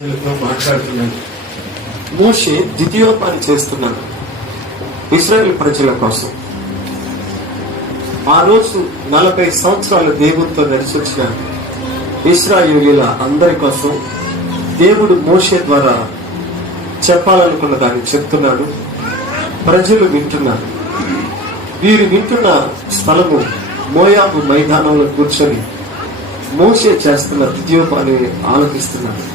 ప్రజలతో మాట్లాడుతున్నాను. మోషే ద్వితీయోపాన్ని చేస్తున్నాడు ఇస్రాయేల్ ప్రజల కోసం. ఆ రోజు నలభై సంవత్సరాలు దేవునితో నడిచి వచ్చిన ఇస్రాయేలీల అందరి కోసం దేవుడు మోషే ద్వారా చెప్పాలనుకున్న దాన్ని చెప్తున్నాడు. ప్రజలు వింటున్నారు. వీరు వింటున్న స్థలము మోయాబు మైదానంలో కూర్చొని మోషే చేస్తున్న ద్వితీయోపాన్ని ఆలోచిస్తున్నారు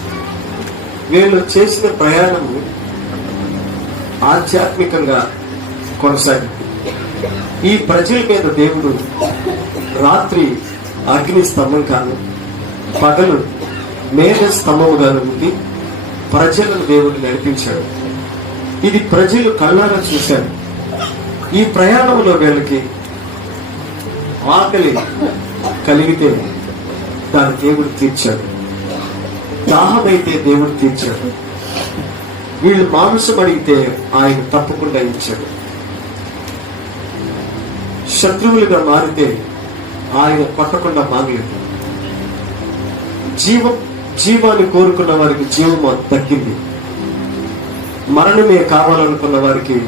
వీళ్ళు చేసిన ప్రయాణము ఆధ్యాత్మికంగా కొనసాగింది. ఈ ప్రజల మీద దేవుడు రాత్రి అగ్ని స్తంభం కాను పగలు మేఘ స్తంభముగాను ఉంది ప్రజలను దేవుడు నడిపించాడు. ఇది ప్రజలు కళ్ళారా చూశారు. ఈ ప్రయాణంలో వీళ్ళకి ఆకలి కలిగితే దాని దేవుడు తీర్చాడు. దాహమైతే దేవుడు తీర్చాడు. వీళ్ళు మాంసం అడిగితే ఆయన తప్పకుండా ఇచ్చాడు. శత్రువులుగా మారితే ఆయన కొట్టకుండా మాగలేదు జీవం జీవాన్ని కోరుకున్న వారికి జీవం దక్కింది మరణమే కావాలనుకున్న వారికి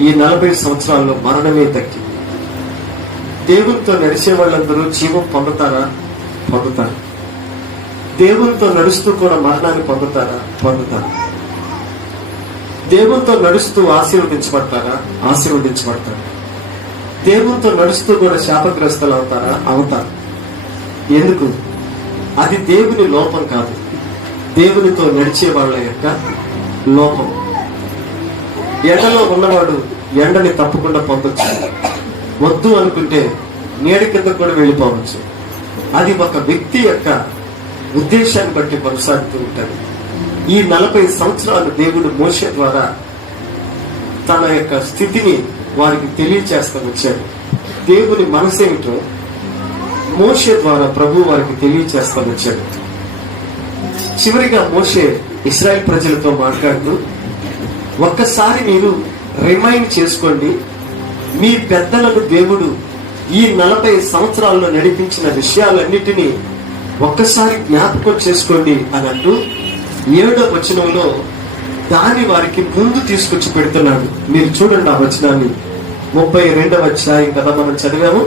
ఈ నలభై సంవత్సరాల్లో మరణమే దక్కింది దేవునితో నడిచే వాళ్ళందరూ జీవం పొందుతారా? పొందుతారు. దేవునితో నడుస్తూ కూడా మరణాన్ని పొందుతారా? పొందుతారు. దేవునితో నడుస్తూ ఆశీర్వదించబడతారా? ఆశీర్వదించబడతారు. దేవునితో నడుస్తూ కూడా శాపగ్రస్తులు అవుతారా? అవుతారు. ఎందుకు? అది దేవుని లోపం కాదు. దేవునితో నడిచే వాళ్ళ యొక్క లోపం. ఎండలో ఉన్నవాడు ఎండని తప్పకుండా పొందొచ్చు. వద్దు అనుకుంటే నీడ కింద కూడా వెళ్ళిపోవచ్చు. అది ఒక వ్యక్తి యొక్క ఉద్దేశాన్ని బట్టి కొనసాగుతూ ఉంటాడు ఈ నలభై సంవత్సరాలు దేవుడు మోసే ద్వారా తన యొక్క స్థితిని వారికి తెలియచేస్తూ వచ్చాడు దేవుని మనసేమిటో మోషే ద్వారా ప్రభు వారికి తెలియచేస్తూ వచ్చాడు చివరిగా మోషే ఇస్రాయల్ ప్రజలతో మాట్లాడుతూ ఒక్కసారి మీరు రిమైండ్ చేసుకోండి. మీ పెద్దలను దేవుడు ఈ నలభై సంవత్సరాల్లో నడిపించిన విషయాలన్నిటినీ ఒక్కసారి జ్ఞాపకం చేసుకోండి అని అంటూ ఏడో వచనంలో దాని వారికి ముందు తీసుకొచ్చి పెడుతున్నాడు. మీరు చూడండి ఆ వచనాన్ని. ముప్పై రెండవ అధ్యాయం కదా మనం చదివాము?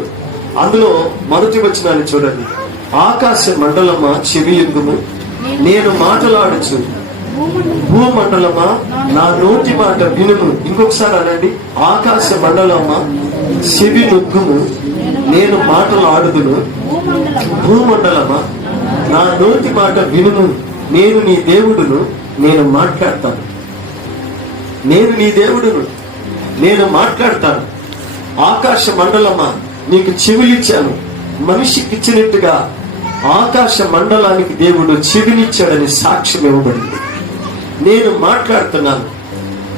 అందులో మొదటి వచనాన్ని చూడండి. ఆకాశ మండలమా చెవి నేను మాటలాడచ్చు. భూమండలమా? నా నోటి మాట వినుము. ఇంకొకసారి అనండి. ఆకాశ మండలమా? చెవి నొగ్గుము నేను మాటలు ఆడుదును భూమండలమా? నా నోటి మాట వినును నేను నీ దేవుడును నేను మాట్లాడతాను. నేను నీ దేవుడును నేను మాట్లాడతాను. ఆకాశ మండలమా? నీకు చెవులిచ్చాను. మనిషికి ఇచ్చినట్టుగా ఆకాశ మండలానికి దేవుడు చెవినిచ్చాడని సాక్ష్యం ఇవ్వబడింది. నేను మాట్లాడుతున్నాను.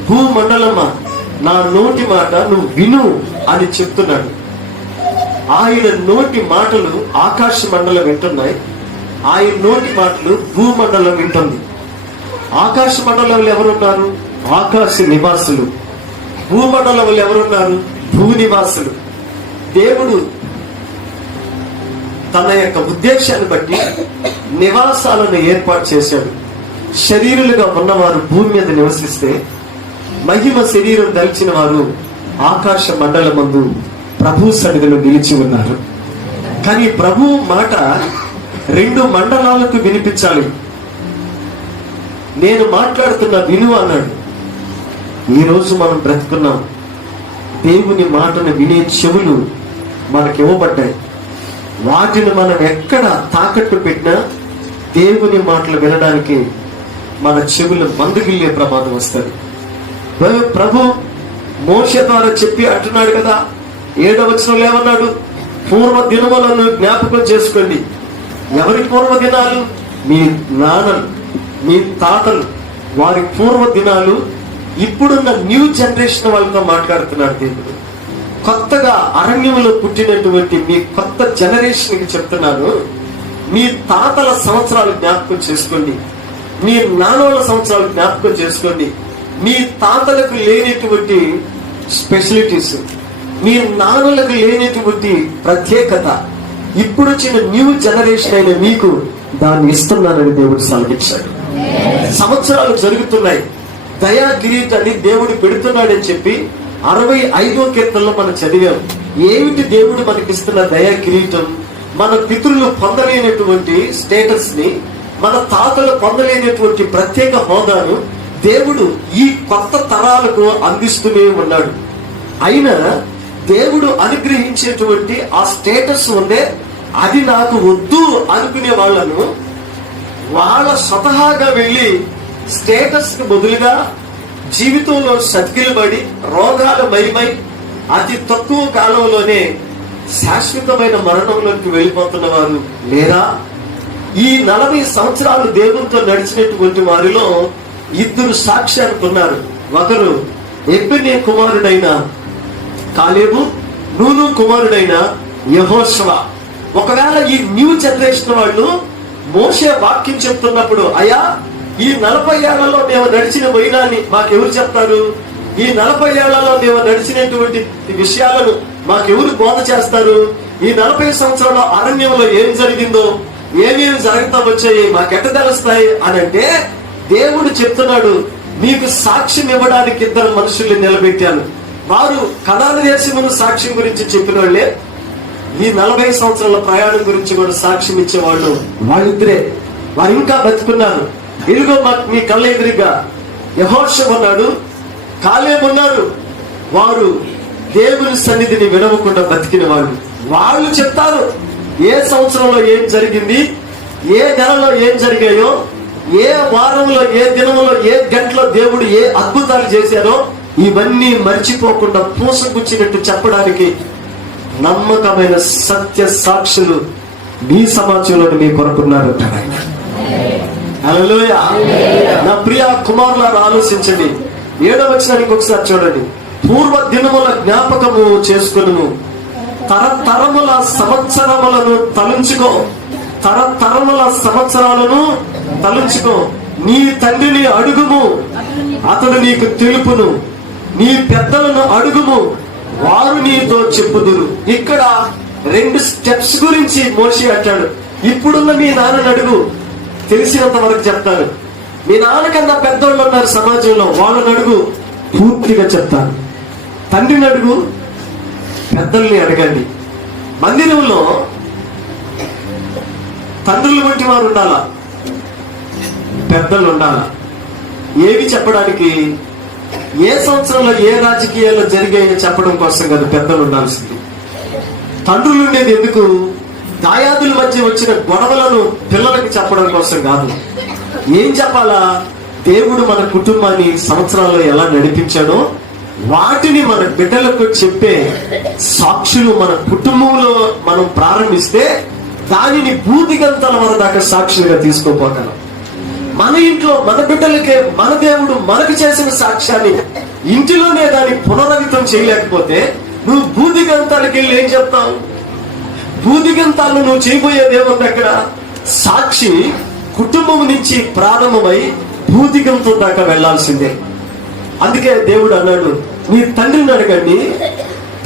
భూమండలమా? నా నోటి మాట నువ్వు విను అని చెప్తున్నాడు. ఆయన నోటి మాటలు ఆకాశ మండలం వింటున్నాయి. ఆయన నోటి మాటలు భూమండలం వింటుంది. ఆకాశ మండలంలో ఎవరున్నారు? ఆకాశ నివాసులు. భూమండలంలో ఎవరున్నారు? భూ నివాసులు దేవుడు తన యొక్క ఉద్దేశాన్ని బట్టి నివాసాలను ఏర్పాటు చేశాడు. శరీరులుగా ఉన్నవారు భూమి మీద నివసిస్తే మహిమ శరీరం దలిచిన వారు ఆకాశ మండలమందు ప్రభు సన్నిధిలో నిలిచి ఉన్నారు. కానీ ప్రభు మాట రెండు మండలాలకు వినిపించాలి. నేను మాట్లాడుతున్న విను అన్నాడు. ఈరోజు మనం బ్రతుకున్నాం. దేవుని మాటను వినే చెవులు మనకి ఇవ్వబడ్డాయి. వాటిని మనం ఎక్కడ తాకట్టు పెట్టినా దేవుని మాటలు వినడానికి మన చెవులు మందుగిల్లే ప్రమాదం వస్తుంది. ప్రభు మోస ద్వారా చెప్పి అంటున్నాడు కదా ఏడవ వచనంలో ఏమన్నాడు? పూర్వ దినములను జ్ఞాపకం చేసుకోండి. ఎవరి పూర్వ దినాలు మీ నాన్నలు మీ తాతలు. వారి పూర్వ దినాలు ఇప్పుడున్న న్యూ జనరేషన్ వాళ్ళతో మాట్లాడుతున్నాడు దేవుడు. కొత్తగా అరణ్యంలో పుట్టినటువంటి మీ కొత్త జనరేషన్కి చెప్తున్నాను. మీ తాతల సంవత్సరాలు జ్ఞాపకం చేసుకోండి. మీ నాన్నల సంవత్సరాలు జ్ఞాపకం చేసుకోండి. మీ తాతలకు లేనటువంటి స్పెషలిటీస్ మీ నాన్నలకు లేనటువంటి ప్రత్యేకత. ఇప్పుడు వచ్చిన న్యూ జనరేషన్ అయిన మీకు దాన్ని ఇస్తున్నానని దేవుడు సలహించాడు సంవత్సరాలు జరుగుతున్నాయి. దయా కిరీటాన్ని దేవుడు పెడుతున్నాడని చెప్పి అరవై ఐదో కీర్తనలో మనం చదివాం. ఏమిటి దేవుడు మనకిస్తున్న దయా కిరీటం మన పితృలు పొందలేనటువంటి స్టేటస్ని మన తాతలు పొందలేనటువంటి ప్రత్యేక హోదాను దేవుడు ఈ కొత్త తరాలకు అందిస్తూనే ఉన్నాడు. అయినా దేవుడు అనుగ్రహించేటువంటి ఆ స్టేటస్ ఉండే అది నాకు వద్దు అనుకునే వాళ్ళను వాళ్ళ స్వతహాగా వెళ్ళి స్టేటస్కి బదులుగా జీవితంలో సతికిలబడి రోగాలు భయమై అతి తక్కువ కాలంలోనే శాశ్వతమైన మరణంలోకి వెళ్ళిపోతున్న వారు లేదా ఈ నలభై సంవత్సరాలు దేవునితో నడిచినటువంటి వారిలో ఇద్దరు సాక్ష్యానికి ఉన్నారు ఒకరు ఎప్పినే కుమారుడైన కాలేబు నూను కుమారుడైన యహోశవ ఒకవేళ ఈ న్యూ జనరేషన్ వాళ్ళు మోసే వాక్యం చెప్తున్నప్పుడు అయ్యా ఈ నలభై ఏళ్ళలో మేము నడిచిన వైనాన్ని మాకెవరు చెప్తారు? ఈ నలభై ఏళ్ళలో మేము నడిచినటువంటి విషయాలను మాకెవరు బోధ చేస్తారు? ఈ నలభై సంవత్సరాల అరణ్యంలో ఏం జరిగిందో ఏమేమి జరుగుతా వచ్చాయి మాకెట్ట తెలుస్తాయి? అని అంటే దేవుడు చెప్తున్నాడు మీకు సాక్ష్యం ఇవ్వడానికి ఇద్దరు మనుషుల్ని నిలబెట్టాను. వారు కథాన దేశమును సాక్ష్యం గురించి చెప్పిన వాళ్ళే ఈ నలభై సంవత్సరాల ప్రయాణం గురించి కూడా సాక్ష్యం ఇచ్చేవాళ్ళు వాళ్ళిద్దరే. వారు ఇంకా బతుకున్నారు. ఇదిగో మా మీ కళ్ళ ఎదురుగా యహోషం ఉన్నాడు కాలేమున్నారు వారు దేవుని సన్నిధిని విడవకుండా బతికిన వాళ్ళు వాళ్ళు చెప్తారు ఏ సంవత్సరంలో ఏం జరిగింది ఏ నెలలో ఏం జరిగాయో ఏ వారంలో ఏ దినంలో ఏ గంటలో దేవుడు ఏ అద్భుతాలు చేశారో ఇవన్నీ మర్చిపోకుండా పూసగుచ్చినట్టు చెప్పడానికి నమ్మకమైన సత్య సాక్షులు మీ సమాజంలో మీ కొరకున్నారు ఆయన. నా ప్రియ కుమారులారు ఆలోచించండి. ఏడవ వచ్చినానికి ఒకసారి చూడండి. పూర్వ దినముల జ్ఞాపకము చేసుకును తరతరముల సంవత్సరములను తలుంచుకో. తరతరముల సంవత్సరాలను తలుంచుకో. నీ తండ్రిని అడుగుము. అతడు నీకు తెలుపును. నీ పెద్దలను అడుగుము. వారు నీతో చెప్పుదురు. ఇక్కడ రెండు స్టెప్స్ గురించి మోషి అంటాడు. ఇప్పుడున్న మీ నాన్నని అడుగు. తెలిసినంత వరకు చెప్తాను. మీ నాన్నకన్నా పెద్దోళ్ళు ఉన్నారు సమాజంలో. వాళ్ళని అడుగు. పూర్తిగా చెప్తాను. తండ్రిని అడుగు. పెద్దల్ని అడగండి. మందిరంలో తండ్రులు వంటి వారు ఉండాలా? పెద్దలు ఉండాలా? ఏవి చెప్పడానికి ఏ సంవత్సరంలో ఏ రాజకీయాల్లో జరిగాయో చెప్పడం కోసం కదా పెద్దలు ఉండాల్సింది. తండ్రులు ఉండేది ఎందుకు? దాయాదుల మధ్య వచ్చిన గొడవలను పిల్లలకు చెప్పడం కోసం కాదు. ఏం చెప్పాలా? దేవుడు మన కుటుంబాన్ని సంవత్సరాల్లో ఎలా నడిపించాడో వాటిని మన బిడ్డలకు చెప్పే సాక్షులు మన కుటుంబంలో మనం ప్రారంభిస్తే దానిని భూతిగంతల వరకు దాకా సాక్షులుగా తీసుకోపోగలం. మన ఇంట్లో మన బిడ్డలకే మన దేవుడు మనకు చేసిన సాక్ష్యాన్ని ఇంటిలోనే దాన్ని పునరవితం చేయలేకపోతే నువ్వు భూదిగంతాలకు వెళ్ళి ఏం చెప్తావు? భూదిగంతాలను నువ్వు చేయబోయే దేవుని దగ్గర సాక్షి కుటుంబం నుంచి ప్రారంభమై భూదిగంతం దాకా వెళ్ళాల్సిందే అందుకే దేవుడు అన్నాడు మీ తండ్రిని అడగండి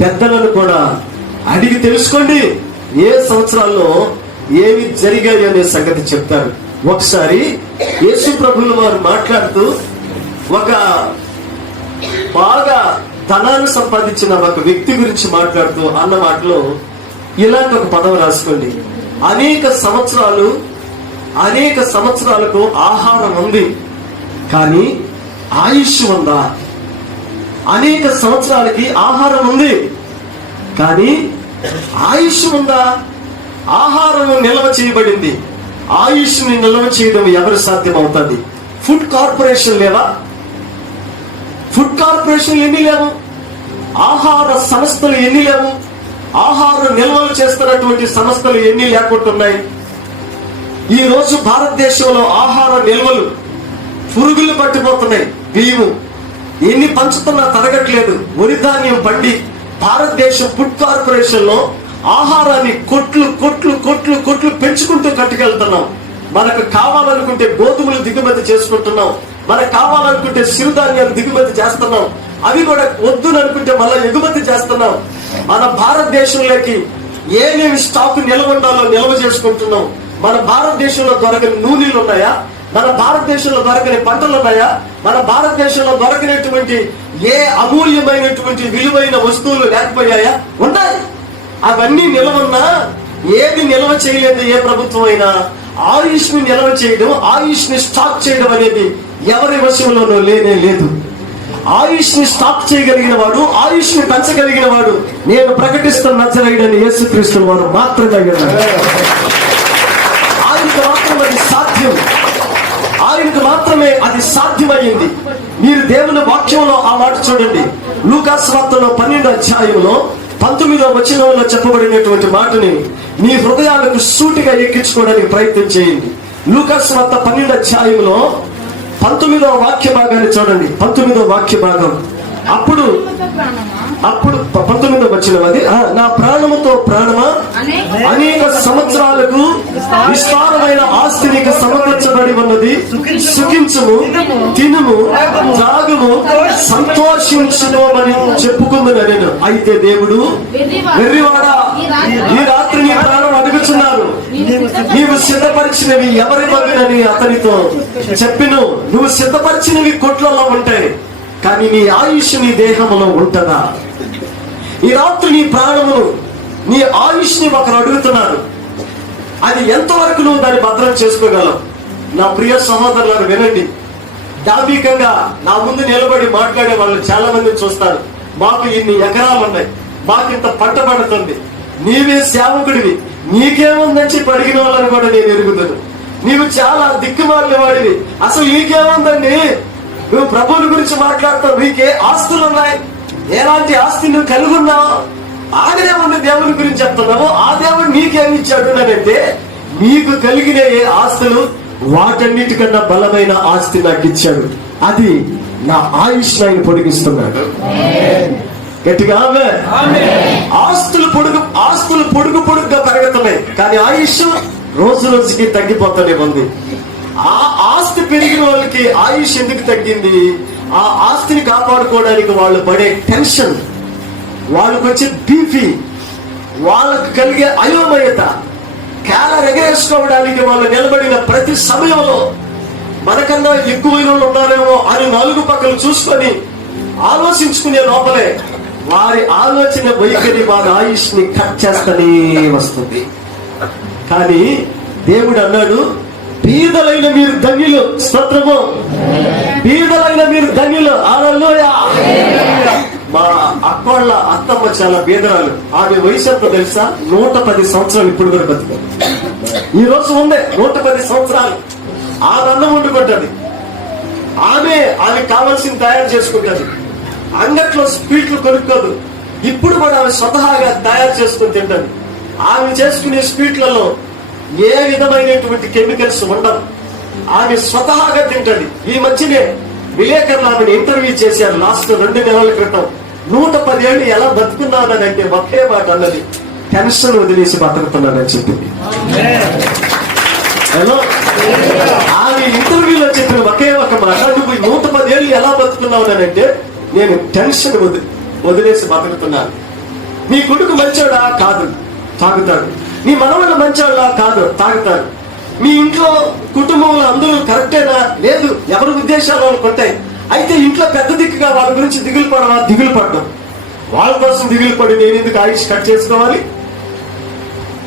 పెద్దలను కూడా అడిగి తెలుసుకోండి. ఏ సంవత్సరాల్లో ఏమి జరిగాయి అనే సంగతి చెప్తారు ఒకసారి యేసు ప్రభులు వారు మాట్లాడుతూ ఒక బాగా ధనాన్ని సంపాదించిన ఒక వ్యక్తి గురించి మాట్లాడుతూ అన్న మాటలో ఇలాంటి ఒక పదం రాసుకోండి. అనేక సంవత్సరాలు అనేక సంవత్సరాలకు ఆహారం ఉంది. కానీ ఆయుష్ ఉందా? అనేక సంవత్సరాలకి ఆహారం ఉంది. కానీ ఆయుష్ ఉందా? ఆహారం నిల్వ చేయబడింది. ఆయుష్ని నిల్వ చేయడం ఎవరు సాధ్యం అవుతుంది ఫుడ్ కార్పొరేషన్ లేవా ఫుడ్ కార్పొరేషన్ ఎన్ని లేవు? ఆహార సంస్థలు ఎన్ని లేవు? ఆహార నిల్వలు చేస్తున్నటువంటి సంస్థలు ఎన్ని లేకుంటున్నాయి? ఈ రోజు భారతదేశంలో ఆహార నిల్వలు పురుగులు పట్టిపోతున్నాయి. బియ్యము ఎన్ని పంచుతున్నా తరగట్లేదు. వరిధాన్యం పండి భారతదేశం ఫుడ్ కార్పొరేషన్లో ఆహారాన్ని కొట్లు కొట్లు కొట్లు కొట్లు పెంచుకుంటూ కట్టుకెళ్తున్నాం. మనకు కావాలనుకుంటే గోధుమలు దిగుమతి చేసుకుంటున్నాం. మనకు కావాలనుకుంటే సిరుధాన్యాలు దిగుమతి చేస్తున్నాం. అవి కూడా వద్దుననుకుంటే మళ్ళీ ఎగుమతి చేస్తున్నాం. మన భారతదేశంలోకి ఏమేమి స్టాక్ నిల్వ ఉండాలో నిల్వ చేసుకుంటున్నాం. మన భారతదేశంలో దొరకని నూనెలు ఉన్నాయా? మన భారతదేశంలో దొరకని పంటలు ఉన్నాయా? మన భారతదేశంలో దొరకనటువంటి ఏ అమూల్యమైనటువంటి విలువైన వస్తువులు లేకపోయాయా? ఉన్నాయి. అవన్నీ నిలవన్నా ఏది నిల్వ చేయలేదు ఏ ప్రభుత్వం అయినా ఆయుష్ని నిల్వ చేయడం ఆయుష్ని స్టాక్ చేయడం అనేది ఎవరి వశంలోనూ లేనే లేదు. ఆయుష్ని స్టాక్ చేయగలిగిన వాడు ఆయుష్ని పెంచగలిగిన వాడు నేను ప్రకటిస్తున్న నచ్చలేడని యేసుక్రీస్తు వారు మాత్రమే ఆయనకు మాత్రం అది సాధ్యం. ఆయనకు మాత్రమే అది సాధ్యమైంది. మీరు దేవుని వాక్యంలో ఆ మాట చూడండి. లూకాస్ వార్తలో పన్నెండు అధ్యాయంలో పంతొమ్మిదో వచనంలో చెప్పబడినటువంటి మాటని మీ హృదయాలకు సూటిగా ఎక్కించుకోవడానికి ప్రయత్నం చేయండి. లూకాస్ వార్త పన్నెండు అధ్యాయంలో పంతొమ్మిదో వాక్య భాగాన్ని చూడండి. పంతొమ్మిదో వాక్య భాగం అప్పుడు అప్పుడు పంతొమ్మిదో వచ్చిన ఆ, నా ప్రాణముతో ప్రాణమా? అనేక సంవత్సరాలకు విస్తారమైన ఆస్తి నీకు సమకూర్చబడి ఉన్నది. సుఖించుము తినుము త్రాగుము సంతోషించుము అని చెప్పుకుందని నేను. అయితే దేవుడు వెర్రివాడా ఈ రాత్రి నీ ప్రాణం అడుగుచున్నారు నీవు సిద్ధపరిచినవి ఎవరి మగునని అతనితో? చెప్పిను నువ్వు సిద్ధపరిచినవి కొట్లలో ఉంటాయి. కానీ నీ ఆయుష్ నీ దేహంలో ఉంటుందా? ఈ రాత్రి నీ ప్రాణమును నీ ఆయుష్ని ఒకరు అడుగుతున్నారు. అది ఎంతవరకు నువ్వు దాన్ని భద్రం చేసుకోగలవు? నా ప్రియ సహోదరులను వినండి. దాంభికంగా నా ముందు నిలబడి మాట్లాడే వాళ్ళు చాలా మంది చూస్తారు. మాకు ఇన్ని ఎకరాలు ఉన్నాయి మాకు ఇంత పంట పడుతుంది. నీవే సేవకుడివి. నీకేముందని చెప్పి అడిగిన వాళ్ళని కూడా నేను ఎరుగుతాను నీవు చాలా దిక్కుమాలిన వాడివి అసలు నీకేముందండి నువ్వు ప్రభువుని గురించి మాట్లాడతావు నీకే ఆస్తులు ఉన్నాయి. ఎలాంటి ఆస్తి నువ్వు కలిగి ఉన్నావు? ఆగనే దేవుని గురించి చెప్తున్నావు. ఆ దేవుడు నీకేమి ఇచ్చాడు అంటే నీకు కలిగిన ఏ ఆస్తులు వాటన్నిటికన్నా బలమైన ఆస్తి నాకు ఇచ్చాడు. అది నా ఆయుష్ ఆయన పొడిగిస్తున్నాడు. గట్టిగా ఆమె. ఆస్తులు పొడుగు ఆస్తులు పొడుగు పొడుగుగా పెరుగుతున్నాయి కానీ ఆయుష్ రోజు రోజుకి తగ్గిపోతూనే ఉంది. ఆ పెరిగిన వాళ్ళకి ఆయుష్ ఎందుకు తగ్గింది? ఆ ఆస్తిని కాపాడుకోవడానికి వాళ్ళు పడే టెన్షన్ వాళ్ళకు వచ్చే బీపీ వాళ్ళకు కలిగే అయోమయత కేల ఎగరేసుకోవడానికి వాళ్ళు నిలబడిన ప్రతి సమయంలో మనకన్నా ఎక్కువైన వాళ్ళు ఉన్నారేమో అని నాలుగు పక్కలు చూసుకొని ఆలోచించుకునే లోపలే వారి ఆలోచన వైఖరి వారి ఆయుష్ని కట్ చేస్తూనే వస్తుంది. కానీ దేవుడు అన్నాడు బీదలైన మీరు ధన్యులు. స్తోత్రము. బీదలైన మీరు ధన్యులు. ఆడలోయ మా అక్కోళ్ళ అత్తమ్మ చాలా బీదరాలు. ఆమె వయసు ఎంత తెలుసా? నూట పది సంవత్సరాలు ఇప్పుడు కూడా బతుకు ఈ రోజు ఉందే నూట పది సంవత్సరాలు. ఆమె అన్నం వండుకుంటది. ఆమె ఆమె కావాల్సింది తయారు చేసుకుంటది. అంగట్లో స్వీట్లు కొనుక్కోదు. ఇప్పుడు కూడా ఆమె స్వతహాగా తయారు చేసుకుని తింటది. ఆమె చేసుకునే స్వీట్లలో ఏ విధమైనటువంటి కెమికల్స్ ఉండవు. ఆమె స్వతహాగా తింటది. ఈ మధ్యనే విలేకరులు ఆమెను ఇంటర్వ్యూ చేశారు లాస్ట్ రెండు నెలల క్రితం. నూట పదేళ్ళు ఎలా బతుకున్నానని అంటే ఒకే మాట అన్నది టెన్షన్ వదిలేసి బతుకుతున్నానని చెప్పింది. హలో? ఆమె ఇంటర్వ్యూలో చెప్పిన ఒకే ఒక మాట నువ్వు నూట పదేళ్ళు ఎలా బతుకున్నావు అంటే నేను టెన్షన్ వది వదిలేసి బతుకుతున్నాను. నీ కొడుకు మంచోడా? కాదు. తాగుతాడు. మీ మనవడు మంచోళ్ళ కాదు తాగుతారు. మీ ఇంట్లో కుటుంబంలో అందరూ కరెక్టేనా? లేదు ఎవరి ఉద్దేశాలు వాళ్ళకు ఉంటాయి. అయితే ఇంట్లో పెద్ద దిక్కుగా వాళ్ళ గురించి దిగులు పడవా? దిగులు పడ్డం. వాళ్ళ కోసం దిగులు పడి నేను ఎందుకు ఆయుష్ కట్ చేసుకోవాలి?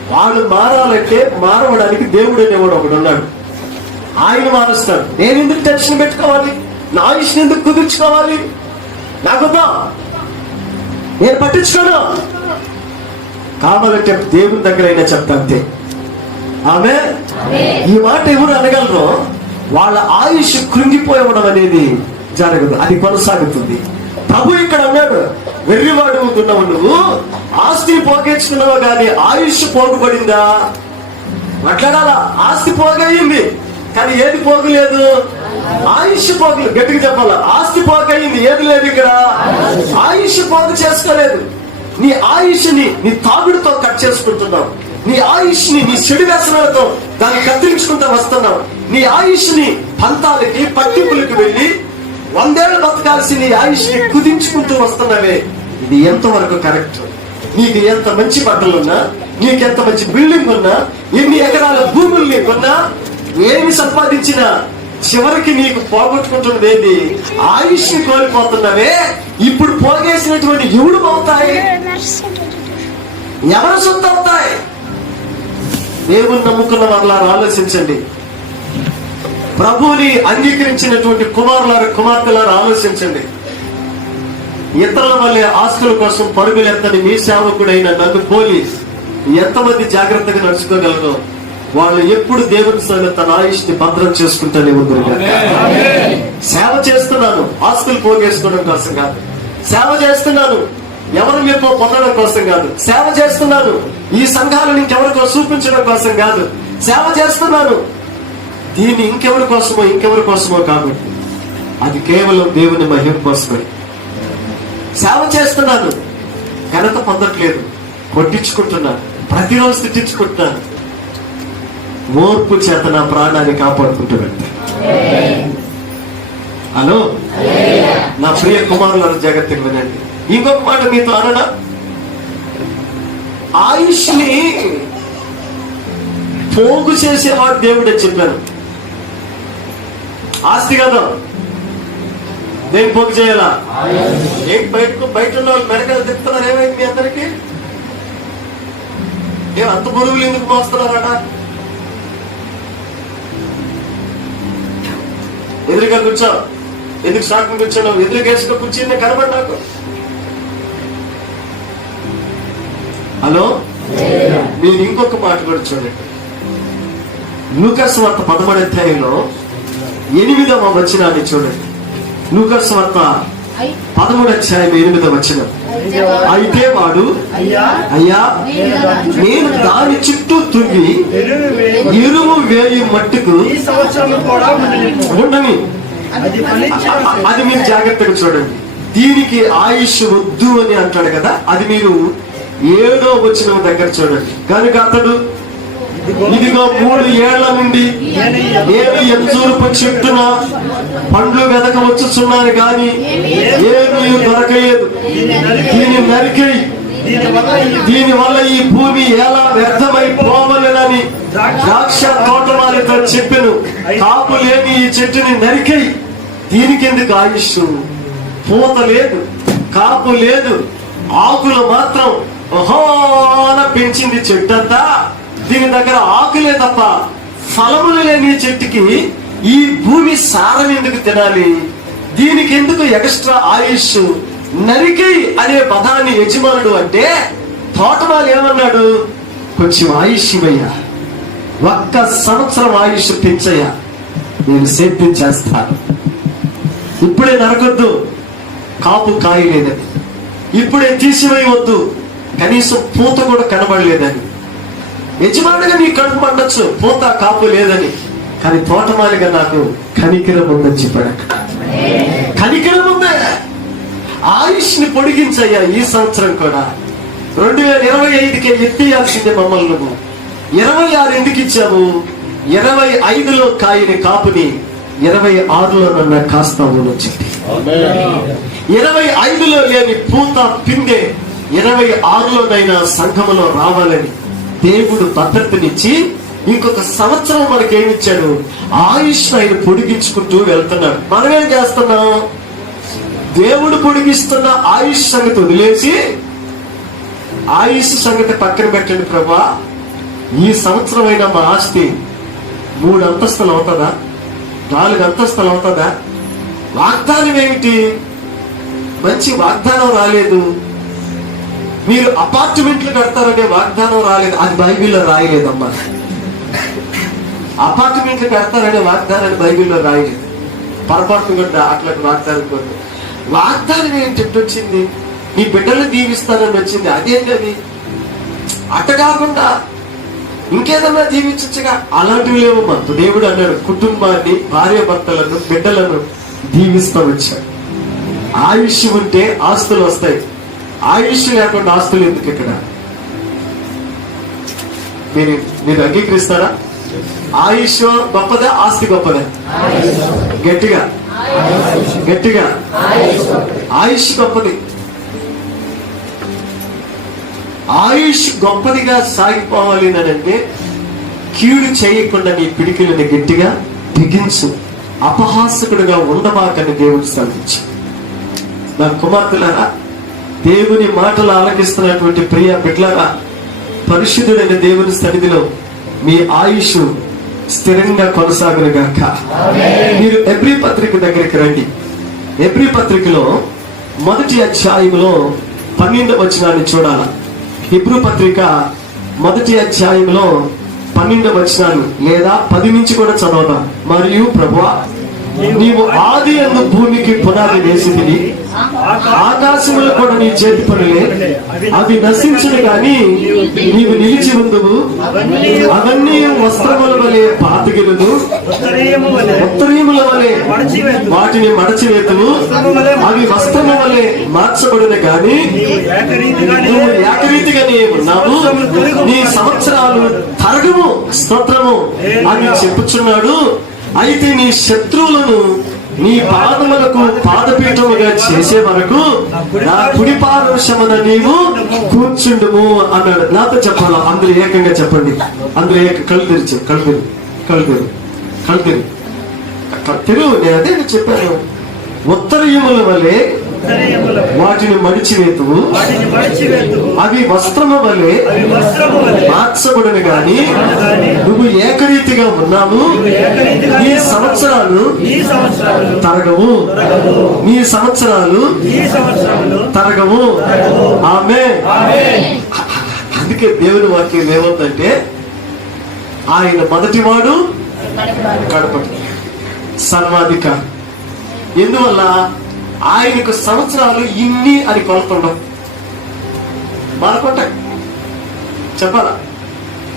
వాళ్ళు మారాలంటే మారవడానికి దేవుడు అనేవాడు ఒకడు ఉన్నాడు. ఆయన మారుస్తాడు. నేను ఎందుకు టెన్షన్ పెట్టుకోవాలి? నా ఆయుష్ని ఎందుకు కుదుర్చుకోవాలి? నాకొద్దా నేను పట్టించుకోను. కావాలంటే దేవుని దగ్గర అయినా చెప్తా అంతే. ఆమె? ఈ మాట ఎవరు అనగలరో వాళ్ళ ఆయుష్ కృంగిపోవడం అనేది జరగదు. అది కొనసాగుతుంది. ప్రభు ఇక్కడ అన్నాడు వెర్రివాడు ఉన్నావు నువ్వు. ఆస్తిని పోగేసుకున్నావు కానీ ఆయుష్ పోగుపడిందా? మాట్లాడాలా? ఆస్తి పోగయింది. కానీ ఏది పోగులేదు? ఆయుష్ పోగులు గట్టిగా చెప్పాలా? ఆస్తి పోగయింది. ఏది లేదు ఇక్కడ? ఆయుష్ పోగు చేసుకోలేదు. నీ ఆయుష్ని నీ తాగుడుతో కట్ చేసుకుంటున్నావు. నీ ఆయుష్ని నీ చెడు వ్యసనాలతో దాన్ని కత్తిరించుకుంటూ వస్తున్నావు. నీ ఆయుష్ని పంతాలకి పట్టింపులకి వెళ్ళి వందేళ్ళు బతకాల్సి నీ ఆయుష్ని కుదించుకుంటూ వస్తున్నావే. ఇది ఎంతవరకు కరెక్ట్? నీకు ఎంత మంచి బట్టలు ఉన్నా నీకు ఎంత మంచి బిల్డింగ్ ఉన్నా ఎన్ని ఎకరాల భూములు నీకున్నా ఏమి సంపాదించినా చివరికి నీకు పోగొట్టుకుంటున్నది ఏంటి ఆయుష్ కోల్పోతున్నవే? ఇప్పుడు పోగేసినటువంటి ఎవడు అవుతాయి ఎవరు సొంత అవుతాయి? దేవుని నమ్ముకున్న వాళ్ళని ఆలోచించండి. ప్రభువుని అంగీకరించినటువంటి కుమారులారు కుమార్తెలారు ఆలోచించండి. ఇతరుల వల్లే ఆస్తుల కోసం పరుగులు ఎత్తని మీ సేవకుడైన నన్ను పోలి ఎంతమంది జాగ్రత్తగా నడుచుకోగలరు? వాళ్ళు ఎప్పుడు దేవుని సంగతి తన ఆయుష్ని భద్రం చేసుకుంటూనే ఉంది సేవ చేస్తున్నాను. ఆస్తులు పోగేసుకోవడం కోసం కాదు. సేవ చేస్తున్నాను. ఎవరి మెప్పో పొందడం కోసం కాదు. సేవ చేస్తున్నాను. ఈ సంఘాలను ఇంకెవరికో చూపించడం కోసం కాదు. సేవ చేస్తున్నాను. దీన్ని ఇంకెవరి కోసమో ఇంకెవరి కోసమో కాదు. అది కేవలం దేవుని మహిమ కోసమే. సేవ చేస్తున్నాను. ఘనత పొందట్లేదు. కొట్టించుకుంటున్నాను. ప్రతిరోజు తిట్టించుకుంటున్నాను. ఓర్పు చేత నా ప్రాణాన్ని కాపాడుకుంటూ వెళ్తాను హలో? నా ప్రియ కుమారులను జాగ్రత్తగా వినండి. ఇంకొక మాట మీతో అనడా ఆయుష్ని పోగు చేసేవాడు దేవుడే చెప్పాను. ఆస్తి కదా? నేను పోగు చేయాలా? ఏం బయటకు బయట ఉన్న వాళ్ళు మెడకలు తిప్పుతున్నారు ఏమైంది మీ అందరికి? ఏం అంత బరువులు ఎందుకు మోస్తున్నారా ఎదురుగా కూర్చో. ఎందుకు షాక్ కూర్చోను? ఎదురుగా వేసుకుని కూర్చుంది కనబడి నాకు. హలో? మీరు ఇంకొక మాట కూడా చూడండి లూకస్ వార్త పదమూడు అధ్యాయంలో ఎనిమిదవ వచనాన్ని చూడండి. లూకస్ వార్త పదమూడు అధ్యాయం ఎనిమిదవ వచనం. అయితే వాడు అయ్యా నేను దాని చుట్టూ తువ్వి ఎరువు వేయు. మట్టుకు. ఉండని. అది మీరు జాగ్రత్తగా చూడండి. దీనికి ఆయుష్ వద్దు అని అంటాడు కదా అది మీరు ఏడో వచ్చిన దగ్గర చూడండి. కనుక అతడు ఇదిగో మూడు ఏళ్ళ నుండి నేను ఎంచూరుపు చెట్టున పండ్లు వెదక వచ్చుచున్నాను కానీ ఏమీ దొరకలేదు. నరికేయి దీని నరికి ఈ దీని వల్ల ఈ భూమి ఎలా వ్యర్థమై పోవలనని ద్రాక్ష తోటమాలితో చెప్పెను. కాపు లేని ఈ చెట్టుని నరికై దీనికెందుకు ఆయుష్? పూత లేదు కాపు లేదు ఆకులు మాత్రం మహోన పెంచింది చెట్టంతా. దీని దగ్గర ఆకులే తప్ప ఫలములు లేని చెట్టుకి ఈ భూమి సారం ఎందుకు తినాలి? దీనికి ఎందుకు ఎక్స్ట్రా ఆయుష్? నరికై అనే పదాన్ని యజమానుడు అంటే తోటమాలు ఏమన్నాడు? కొంచెం ఆయుష్ ఇవ్వయ్యా. ఒక్క సంవత్సరం ఆయుష్ పెంచయ్యా. నేను సేద్యం చేస్తాను ఇప్పుడే నరకొద్దు. కాపు కాయలేదని. ఇప్పుడే తీసివేయవద్దు. కనీసం పూత కూడా కనబడలేదని. యజమానుడిగా నీ కడుపు పండొచ్చు పూత కాపు లేదని. కానీ తోటమాలిగా నాకు కనికిరం ఉందని చెప్పాడు కనికిరం ఆయుష్ని పొడిగించయ్యా ఈ సంవత్సరం కూడా. రెండు వేల ఇరవై ఐదుకే ఎత్తేయాల్సిందే మమ్మల్ని నువ్వు. ఇరవై ఆరు ఎందుకు ఇచ్చావు? ఇరవై ఐదులో కాయని కాపుని ఇరవై ఆరులో నన్న కాస్తావు అని చెప్పి ఇరవై ఐదులో లేని పూత పిందె ఇరవై ఆరులోనైనా సంఘములో రావాలని దేవుడు భద్రతనిచ్చి ఇంకొక సంవత్సరం మనకి ఏమిచ్చాడు ఆయుష్ ఆయన పొడిగించుకుంటూ వెళ్తున్నాడు. మనం ఏం చేస్తున్నాం? దేవుడు పొడిగిస్తున్న ఆయుష్ సంగతి వదిలేసి ఆయుష్ సంగతి పక్కన పెట్టండి ప్రభా. ఈ సంవత్సరం అయినా మా ఆస్తి మూడు అంతస్తులు అవుతుందా? నాలుగు అంతస్తులు అవుతుందా? వాగ్దానం ఏమిటి? మంచి వాగ్దానం రాలేదు. మీరు అపార్ట్మెంట్లు కడతారనే వాగ్దానం రాలేదు. అది బైబిల్లో రాయలేదమ్మా. అపార్ట్మెంట్లు కడతారనే వాగ్దానాన్ని బైబిల్లో రాయలేదు. పొరపాటు కూడా అట్లాంటి వాగ్దానం కూడా. వాగ్దానం ఏంటి వచ్చింది మీ బిడ్డలు దీవిస్తానని వచ్చింది. అదేంటి అది అట్ట కాకుండా ఇంకేదన్నా జీవించచ్చుగా అలాంటివి లేవు మనతో దేవుడు అన్నాడు కుటుంబాన్ని భార్య భర్తలను బిడ్డలను దీవిస్తూ వచ్చాడు. ఆయుష్యం ఉంటే ఆస్తులు వస్తాయి. ఆయుష్ లేకుండా ఆస్తులు ఎందుకు ఇక్కడ? మీరు మీరు అంగీకరిస్తారా? ఆయుష్ గొప్పదా ఆస్తి గొప్పదా? గట్టిగా. గట్టిగా. ఆయుష్ గొప్పది. ఆయుష్ గొప్పదిగా సాగిపోవాలి అని అంటే కీడు చేయకుండా నీ పిడికిలని గట్టిగా బిగించు అపహాసకుడుగా ఉండమాకని దేవుడు సాధించి నా కుమార్తెలారా దేవుని మాటలు ఆలకిస్తున్నటువంటి ప్రియ బిడ్డలారా పరిశుద్ధుడైన దేవుని సన్నిధిలో మీ ఆయుష్ స్థిరంగా కొనసాగునుగాక. మీరు ఎబ్రి పత్రిక దగ్గరికి రండి. ఎబ్రి పత్రికలో మొదటి అధ్యాయంలో పన్నెండు వచనాన్ని చూడాల. హిబ్రూ పత్రిక మొదటి అధ్యాయంలో పన్నెండు వచనాలు లేదా పది నుంచి కూడా చదవదాం? మరియు ప్రభువా నీవు ఆది అందు భూమికి పునాది వేసింది ఆకాశములు కూడా నీ చేతి పనులే. అవి నశించును గాని నీవు నిలిచి ఉందువు అవన్నీ వస్త్రముల వలె పాతగిరుదు ఉత్తరీముల వలె వాటిని మడచివేతము. అవి వస్త్రము వలె మార్చబడిన గాని నీవు ఏకరీతిగా నువ్వు ఏకరీతిగా ఉన్నావు. నీ సంవత్సరాలు తరగము స్తోత్రము అని చెప్పుచున్నాడు. అయితే నీ శత్రువులను నీ పాదములకు పాదపీఠముగా చేసే వరకు నా కుడి పాదవశమున నీవు కూర్చుండుము అన్నాడు. నాతో చెప్పాలా? అందరూ ఏకంగా చెప్పండి. అందరూ ఏక కళ్ళు తెరిచి కళ్ళు తెరు కళ్ళు తెరు కళ్ళు తెరు క- నేను అదే చెప్పాను. ఉత్తరయముల వలె వాటిని మడిచివేతువు అవి వస్త్రము వలె మార్చబడిన గాని నువ్వు ఏకరీతిగా ఉన్నావు. నీ సంవత్సరాలు ఈ సంవత్సరాలు తరగవు. నీ సంవత్సరాలు ఈ సంవత్సరాలు తరగవు. ఆమె. అందుకే దేవుని వాక్యం ఏముందంటే ఆయన మొదటివాడు కడపటి సర్వాధికారి. ఎందువల్ల? ఆయనకు సంవత్సరాలు ఇన్ని అని కొలుతుండవు మనకుంటాయి చెప్పాలా?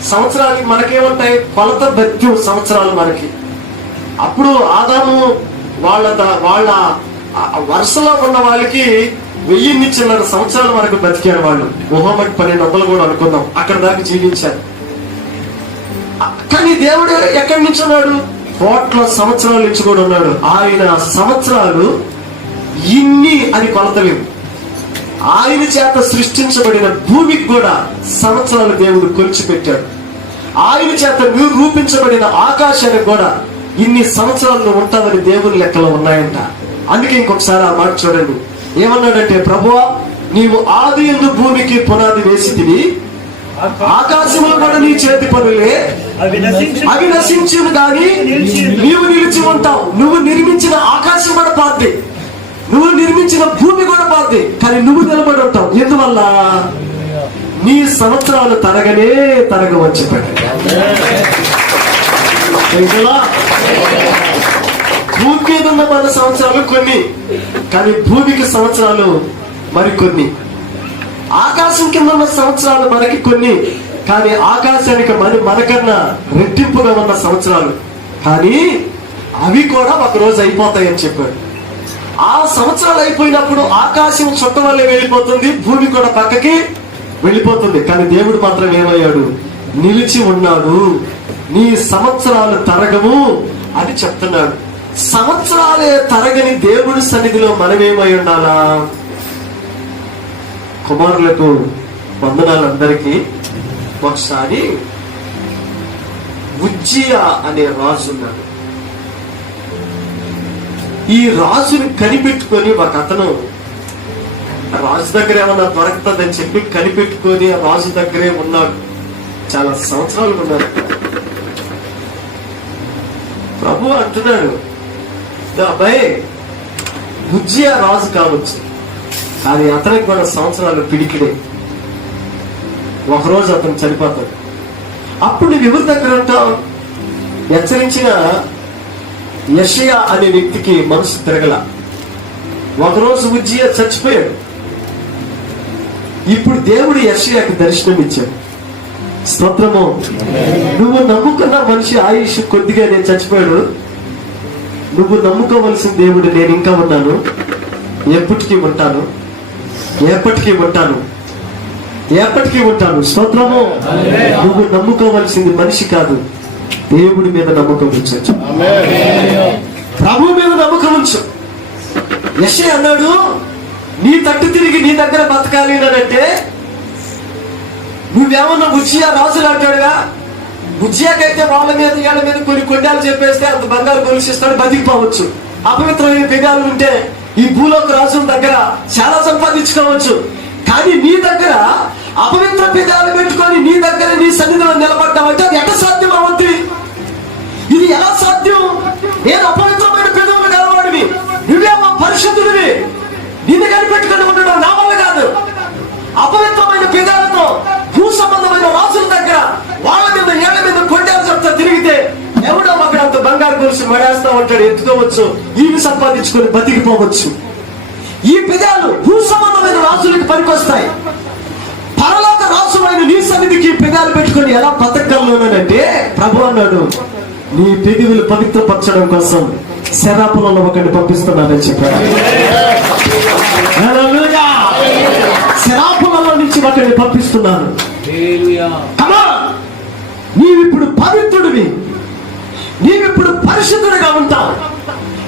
సంవత్సరాలకి మనకేముంటాయి? కొలత బత్యం సంవత్సరాలు మనకి. అప్పుడు ఆదాము వాళ్ళ వాళ్ళ వరుసలో ఉన్న వాళ్ళకి వెయ్యిన్ని చిల్లర సంవత్సరాలు వరకు బతికారు వాళ్ళు. మొహమ్మద్ పన్నెండు వందలు కూడా అనుకుందాం. అక్కడ దాకా జీవించారు. కానీ దేవుడు ఎక్కడి నుంచి ఉన్నాడు? కోట్ల సంవత్సరాల నుంచి కూడా ఉన్నాడు. ఆయన సంవత్సరాలు ఇన్ని అని కొలతలేవు. ఆయన చేత సృష్టించబడిన భూమికి కూడా సంవత్సరాలు దేవుడు కొలిచి పెట్టాడు ఆయన చేత నువ్వు రూపించబడిన ఆకాశానికి కూడా ఇన్ని సంవత్సరాలు ఉంటావని దేవుని లెక్కలో ఉన్నాయంట. అందుకే ఇంకొకసారి ఆ మాట చూడండి. ఏమన్నాడంటే ప్రభువా నీవు ఆది ఎందు భూమికి పునాది వేసితివి ఆకాశములు కూడా నీ చేతి పనులే అవి నశించు నశించును కానీ నీవు నిలిచి ఉంటావు. నువ్వు నిర్మించిన ఆకాశం కూడా పాద్ది నువ్వు నిర్మించిన భూమి కూడా పాద్ది కానీ నువ్వు నిలబడి ఉంటావు ఎందువల్ల? నీ సంవత్సరాలు తరగనే తరగవచ్చు భూమి మీద ఉన్న మన సంవత్సరాలు కొన్ని కానీ భూమికి సంవత్సరాలు మరికొన్ని. ఆకాశం కింద ఉన్న సంవత్సరాలు మనకి కొన్ని కానీ ఆకాశానికి మరి మనకన్నా రెట్టింపుగా ఉన్న సంవత్సరాలు. కానీ అవి కూడా ఒక రోజు అయిపోతాయని చెప్పాడు ఆ సంవత్సరాలు అయిపోయినప్పుడు ఆకాశం చుట్ట వల్లే వెళ్ళిపోతుంది భూమి కూడా పక్కకి వెళ్ళిపోతుంది. కానీ దేవుడు మాత్రం ఏమయ్యాడు? నిలిచి ఉన్నాడు. నీ సంవత్సరాలు తరగము అని చెప్తున్నాడు. సంవత్సరాలే తరగని దేవుడి సన్నిధిలో మనమేమై ఉండాలా? కుమారులకు వందనాలందరికీ ఒకసారి ఉజ్జియా అనే రాజు ఉన్నాడు. ఈ రాజుని కనిపెట్టుకొని ఒక అతను రాజు దగ్గర ఏమన్నా దొరకుతుందని చెప్పి కనిపెట్టుకొని ఆ రాజు దగ్గరే ఉన్నాడు. చాలా సంవత్సరాలు ఉన్నారు. ప్రభు అంటున్నాడు అబ్బాయి బుజ్జి ఆ రాజు కావచ్చు. కానీ అతనికి కూడా సంవత్సరాలు పిడికిడే. ఒకరోజు అతను చనిపోతాడు. అప్పుడు ఎవరి దగ్గర ఉంటావు హెచ్చరించిన యషయా అనే వ్యక్తికి మనసు తిరగల. ఒకరోజు ఉజ్జియా చచ్చిపోయాడు. ఇప్పుడు దేవుడు యషయాకి దర్శనం ఇచ్చాడు స్తోత్రము. నువ్వు నమ్ముకున్న మనిషి ఆయుష్ కొద్దిగా నేను చచ్చిపోయాడు. నువ్వు నమ్ముకోవలసిన దేవుడు నేను ఇంకా ఉన్నాను. ఎప్పటికీ ఉంటాను. ఎప్పటికీ ఉంటాను. ఎప్పటికీ ఉంటాను. స్తోత్రము. నువ్వు నమ్ముకోవలసింది మనిషి కాదు. దేవుడి మీద నమ్మకం ఉంచచ్చు ప్రభు మీద నమ్మకం ఉంచు. యశే అన్నాడు నీ తట్టు తిరిగి నీ దగ్గర బతకాలి అంటే నువ్వేమన్నా బుజ్జియా రాజులు అంటాడుగా? బుజ్జియాకైతే వాళ్ళ మీద ఇళ్ళ మీద కొన్ని కొండాలు చెప్పేస్తే అంత బంగారు గొలుసిస్తాడు బతికిపోవచ్చు. అపవిత్రమైన బిగాలు ఉంటే ఈ భూలోక రాజుల దగ్గర చాలా సంపాదించుకోవచ్చు. కానీ నీ దగ్గర అపవిత్ర పెదాలు పెట్టుకొని నీ దగ్గర నీ సన్నిధిలో నిలబడ్డామంటే అది ఎట్ట సాధ్యం అవుతుంది ఇది ఎలా సాధ్యం? నేను అపవిత్రమైన పెదవులు కలవాడివి నువ్వేమో పరిశుద్ధుడివి. నిన్ను కనిపెట్టుకుని ఉండడం నా వల్ల కాదు. అపవిత్రమైన పెదాలతో భూ సంబంధమైన రాజుల దగ్గర వాళ్ళ మీద ఏళ్ళ మీద కొండలు చెప్తా తిరిగితే ఎవడో అక్కడ అంత బంగారు గురించి మడేస్తా ఉంటాడు. ఎత్తుకోవచ్చు ఇవి సంపాదించుకొని బతికిపోవచ్చు. ఈ పెదాలు భూ సంబంధమైన రాజులకు పనికొస్తాయి. పరలోక రాసుమైన నీ సన్నిధికి పెదాలు పెట్టుకొని ఎలా బతకగలనంటే ప్రభు అన్నాడు నీ పెదవులు పవిత్రపరచడం కోసం శరాపులలో ఒకటి పంపిస్తున్నానని చెప్పాడు హల్లెలూయా. శరాపులలో నుంచి ఒకటి పంపిస్తున్నాను. నీవిప్పుడు పవిత్రుడివి. నీవిప్పుడు పరిశుద్ధుడిగా ఉంటావు.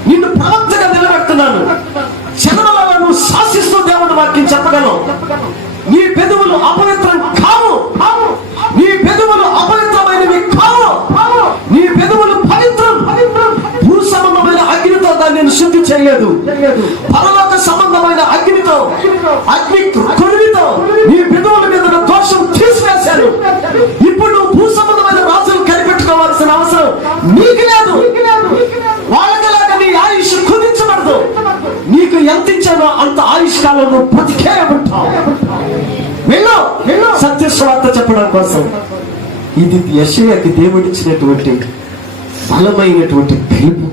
నిన్ను ప్రవక్తగా నిలబెడుతున్నాను. చదవలలో నువ్వు శాసిస్తూ దేవుడు వాక్యం చెప్పగలవు. నీ పెదవులు అపవిత్రం కావు. కావు నీ పెదవులు అపవిత్రమైనవి కావు కావు. నీ పెదవులు పవిత్రం భూ సంబంధమైన అగ్నితో దాన్ని నేను శుద్ధి చేయలేదు. పరలోక సంబంధమైన అగ్నితో అగ్ని కొలిమితో నీ పెదవుల మీద దోషం తీసివేశాను ఇప్పుడు నువ్వు భూ సంబంధమైన రాజులు కనిపెట్టుకోవాల్సిన అవసరం నీకు లేదు. వాళ్ళకిలాగా నీ ఆయుష్ కుదించబడదు. నీకు ఎంత ఇచ్చానో అంత ఆయుష్ కాలం నువ్వు వెళ్ళు. వెళ్ళు. సత్య స్వార్థ చెప్పడం కోసం. ఇది యశయకి దేవుడిచ్చినటువంటి బలమైనటువంటి పిలుపు